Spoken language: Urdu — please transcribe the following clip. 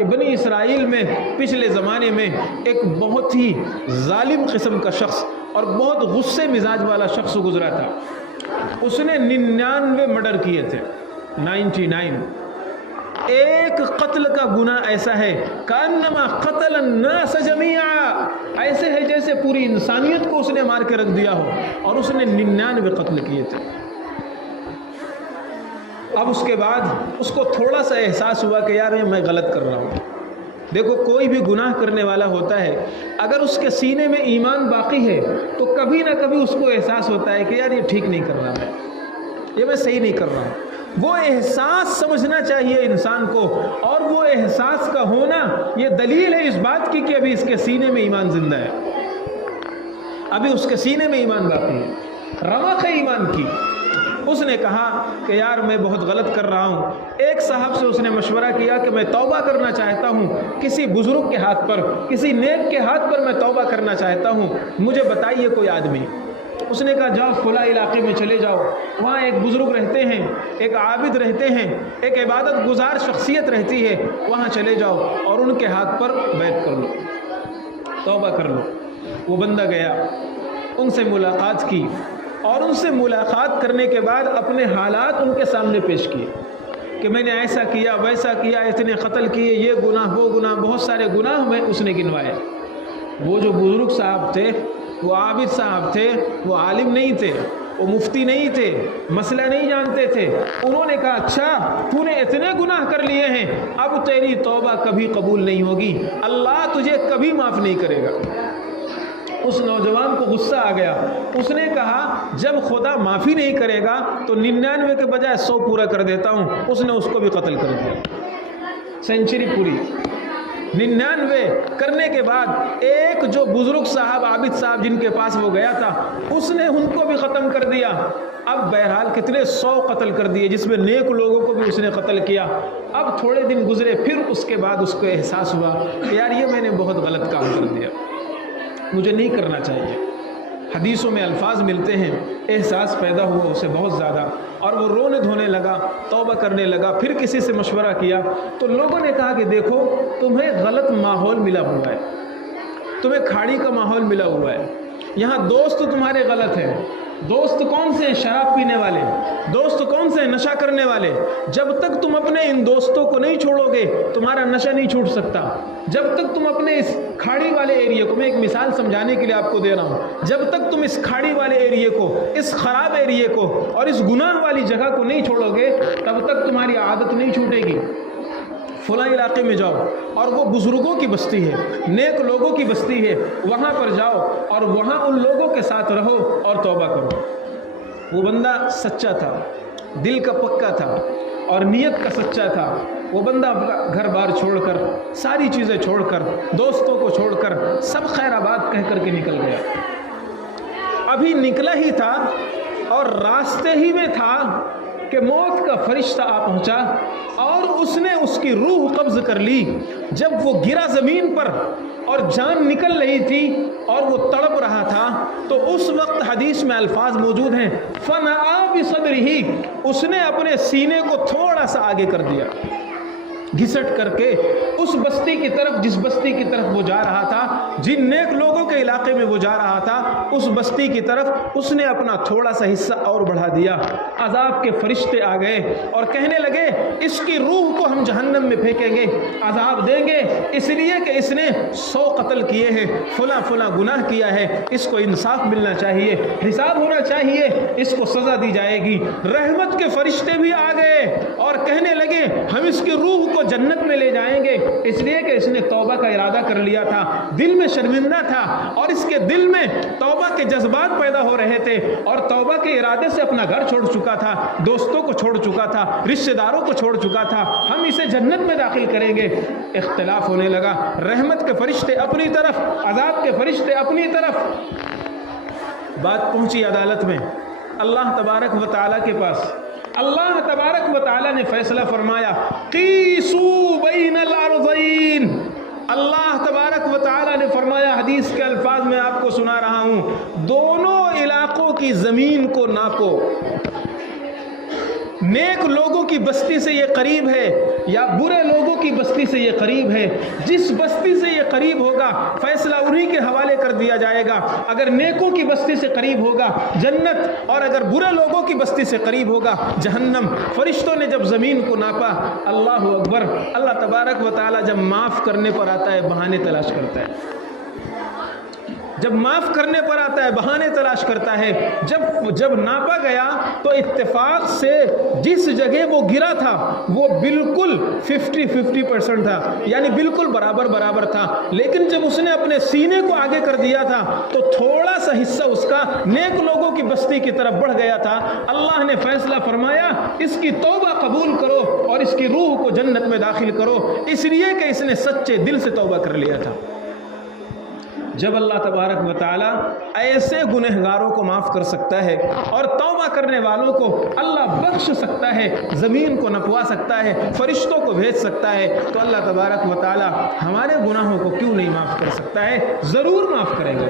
کہ بنی اسرائیل میں پچھلے زمانے میں ایک بہت ہی ظالم قسم کا شخص اور بہت غصے مزاج والا شخص گزرا تھا. اس نے 99 مرڈر کیے تھے. 99. ایک قتل کا گناہ ایسا ہے کانما قتل الناس جميعا، ایسے ہے جیسے پوری انسانیت کو اس نے مار کے رکھ دیا ہو، اور اس نے 99 قتل کیے تھے. اب اس کے بعد اس کو تھوڑا سا احساس ہوا کہ یار میں غلط کر رہا ہوں. دیکھو کوئی بھی گناہ کرنے والا ہوتا ہے، اگر اس کے سینے میں ایمان باقی ہے تو کبھی نہ کبھی اس کو احساس ہوتا ہے کہ یار یہ ٹھیک نہیں کر رہا، یہ میں صحیح نہیں کر رہا ہوں. وہ احساس سمجھنا چاہیے انسان کو، اور وہ احساس کا ہونا یہ دلیل ہے اس بات کی کہ ابھی اس کے سینے میں ایمان زندہ ہے، ابھی اس کے سینے میں ایمان باقی ہے، رمق ہے ایمان کی. اس نے کہا کہ یار میں بہت غلط کر رہا ہوں. ایک صاحب سے اس نے مشورہ کیا کہ میں توبہ کرنا چاہتا ہوں، کسی بزرگ کے ہاتھ پر، کسی نیک کے ہاتھ پر میں توبہ کرنا چاہتا ہوں، مجھے بتائیے کوئی آدمی. اس نے کہا جاؤ فلاں علاقے میں چلے جاؤ، وہاں ایک بزرگ رہتے ہیں، ایک عابد رہتے ہیں، ایک عبادت گزار شخصیت رہتی ہے، وہاں چلے جاؤ اور ان کے ہاتھ پر بیعت کر لو، توبہ کر لو. وہ بندہ گیا، ان سے ملاقات کی، اور ان سے ملاقات کرنے کے بعد اپنے حالات ان کے سامنے پیش کیے کہ میں نے ایسا کیا ویسا کیا، اتنے قتل کیے، یہ گناہ وہ گناہ، بہت سارے گناہ میں اس نے گنوائے. وہ جو بزرگ صاحب تھے، وہ عابد صاحب تھے، وہ عالم نہیں تھے، وہ مفتی نہیں تھے، مسئلہ نہیں جانتے تھے. انہوں نے کہا اچھا تو نے اتنے گناہ کر لیے ہیں، اب تیری توبہ کبھی قبول نہیں ہوگی، اللہ تجھے کبھی معاف نہیں کرے گا. اس نوجوان کو غصہ آ گیا. اس نے کہا جب خدا معافی نہیں کرے گا تو 99 کے بجائے 100 پورا کر دیتا ہوں. اس نے اس کو بھی قتل کر دیا، سینچری پوری. 99 کرنے کے بعد ایک جو بزرگ صاحب عابد صاحب جن کے پاس وہ گیا تھا، اس نے ان کو بھی ختم کر دیا. اب بہرحال کتنے 100 قتل کر دیے، جس میں نیک لوگوں کو بھی اس نے قتل کیا. اب تھوڑے دن گزرے، پھر اس کے بعد اس کو احساس ہوا کہ یار یہ میں نے بہت غلط کام کر دیا، مجھے نہیں کرنا چاہیے. حدیثوں میں الفاظ ملتے ہیں، احساس پیدا ہوا اسے بہت زیادہ، اور وہ رونے دھونے لگا، توبہ کرنے لگا. پھر کسی سے مشورہ کیا تو لوگوں نے کہا کہ دیکھو تمہیں غلط ماحول ملا ہوا ہے، تمہیں کھاڑی کا ماحول ملا ہوا ہے، یہاں دوست تمہارے غلط ہیں. دوست کون سے ہیں؟ شراب پینے والے. دوست کون سے ہیں؟ نشہ کرنے والے. جب تک تم اپنے ان دوستوں کو نہیں چھوڑو گے تمہارا نشہ نہیں چھوٹ سکتا. جب تک تم اپنے اس کھاڑی والے ایریے کو، میں ایک مثال سمجھانے کے لیے آپ کو دے رہا ہوں، جب تک تم اس کھاڑی والے ایریے کو، اس خراب ایریے کو اور اس گناہ والی جگہ کو نہیں چھوڑو گے تب تک تمہاری عادت نہیں چھوٹے گی. فلاں علاقے میں جاؤ اور وہ بزرگوں کی بستی ہے، نیک لوگوں کی بستی ہے، وہاں پر جاؤ اور وہاں ان لوگوں کے ساتھ رہو اور توبہ کرو. وہ بندہ سچا تھا، دل کا پکا تھا اور نیت کا سچا تھا. وہ بندہ اپنا گھر بار چھوڑ کر، ساری چیزیں چھوڑ کر، دوستوں کو چھوڑ کر، سب خیر آباد کہہ کر کے نکل گیا. ابھی نکلا ہی تھا اور راستے ہی میں تھا کہ موت کا فرشتہ آ پہنچا اور اس نے اس کی روح قبض کر لی. جب وہ گرا زمین پر اور جان نکل رہی تھی اور وہ تڑپ رہا تھا تو اس وقت حدیث میں الفاظ موجود ہیں فَنَعَا بِصَدْرِهِ، اس نے اپنے سینے کو تھوڑا سا آگے کر دیا، گھسٹ کر کے اس بستی کی طرف، جس بستی کی طرف وہ جا رہا تھا، جن نیک لوگوں کے علاقے میں وہ جا رہا تھا، اس بستی کی طرف اس نے اپنا تھوڑا سا حصہ اور بڑھا دیا. عذاب کے فرشتے آ گئے اور کہنے لگے اس کی روح کو ہم جہنم میں پھینکیں گے، عذاب دیں گے، اس لیے کہ اس نے 100 قتل کیے ہیں، فلاں فلاں گناہ کیا ہے، اس کو انصاف ملنا چاہیے، حساب ہونا چاہیے، اس کو سزا دی جائے گی. رحمت کے فرشتے بھی آ گئے اور کہنے لگے ہم اس کی روح کو جنت میں لے جائیں گے، اس لیے کہ اس نے توبہ کا ارادہ کر لیا تھا، دل میں شرمندہ تھا اور اس کے دل میں توبہ کے جذبات پیدا ہو رہے تھے اور توبہ کے ارادے سے اپنا گھر چھوڑ چکا تھا، دوستوں کو چھوڑ چکا تھا، رشتہ داروں کو چھوڑ چکا تھا، ہم اسے جنت میں داخل کریں گے. اختلاف ہونے لگا، رحمت کے فرشتے اپنی طرف، عذاب کے فرشتے اپنی طرف. بات پہنچی عدالت میں، اللہ تبارک و تعالیٰ کے پاس. اللہ تبارک و تعالیٰ نے فیصلہ فرمایا قیسوا بین الارضین. اللہ تبارک و تعالیٰ نے فرمایا، حدیث کے الفاظ میں آپ کو سنا رہا ہوں، دونوں علاقوں کی زمین کو ناپو. نیک لوگوں کی بستی سے یہ قریب ہے، یا برے لوگوں کی بستی سے یہ قریب ہے. جس بستی سے یہ قریب ہوگا فیصلہ انہی کے حوالے کر دیا جائے گا. اگر نیکوں کی بستی سے قریب ہوگا جنت، اور اگر برے لوگوں کی بستی سے قریب ہوگا جہنم. فرشتوں نے جب زمین کو ناپا، اللہ اکبر، اللہ تبارک و تعالی جب معاف کرنے پر آتا ہے بہانے تلاش کرتا ہے. جب معاف کرنے پر آتا ہے بہانے تلاش کرتا ہے. جب ناپا گیا تو اتفاق سے جس جگہ وہ گرا تھا وہ بالکل 50% تھا، یعنی بالکل برابر تھا. لیکن جب اس نے اپنے سینے کو آگے کر دیا تھا تو تھوڑا سا حصہ اس کا نیک لوگوں کی بستی کی طرف بڑھ گیا تھا. اللہ نے فیصلہ فرمایا اس کی توبہ قبول کرو اور اس کی روح کو جنت میں داخل کرو، اس لیے کہ اس نے سچے دل سے توبہ کر لیا تھا. جب اللہ تبارک و تعالیٰ ایسے گنہگاروں کو معاف کر سکتا ہے اور توبہ کرنے والوں کو اللہ بخش سکتا ہے، زمین کو نپوا سکتا ہے، فرشتوں کو بھیج سکتا ہے، تو اللہ تبارک و تعالیٰ ہمارے گناہوں کو کیوں نہیں معاف کر سکتا ہے؟ ضرور معاف کرے گا.